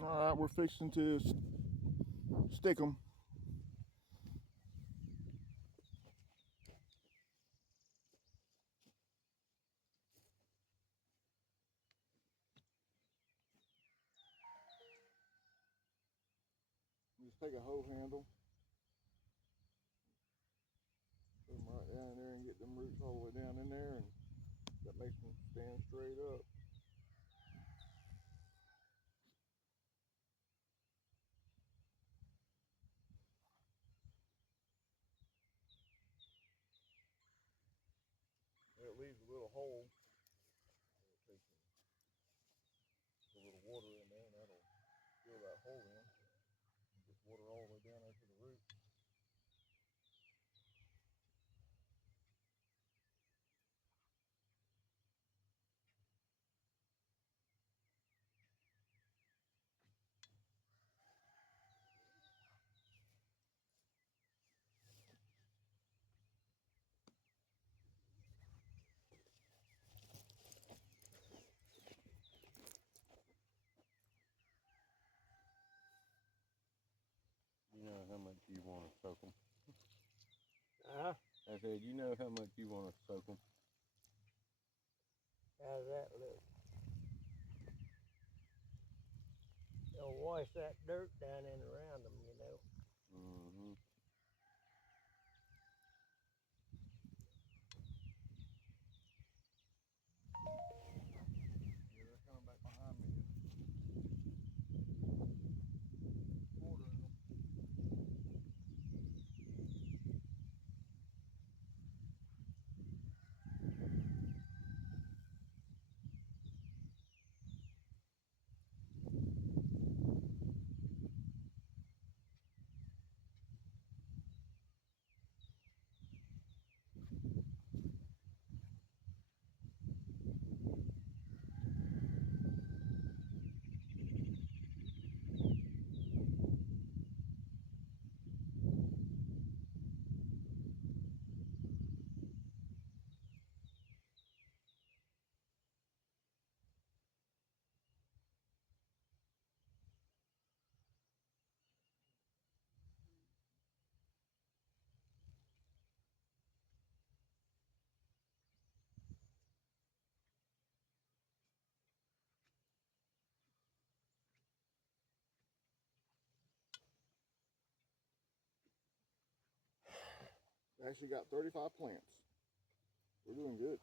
All right, we're fixing to stick them. Just take a hoe handle, put them right down in there and get them roots all the way down in there, and that makes them stand straight up. It leaves a little hole. Take a little water in there, and that'll fill that hole in. Get water all the way down there to the root. You know how much you want to soak them. I said, you know how much you want to soak them. How's that look? They'll wash that dirt down in around them, you know. Mm-hmm. Yeah, they're coming back behind me and watering them. We actually got 35 plants. We're doing good.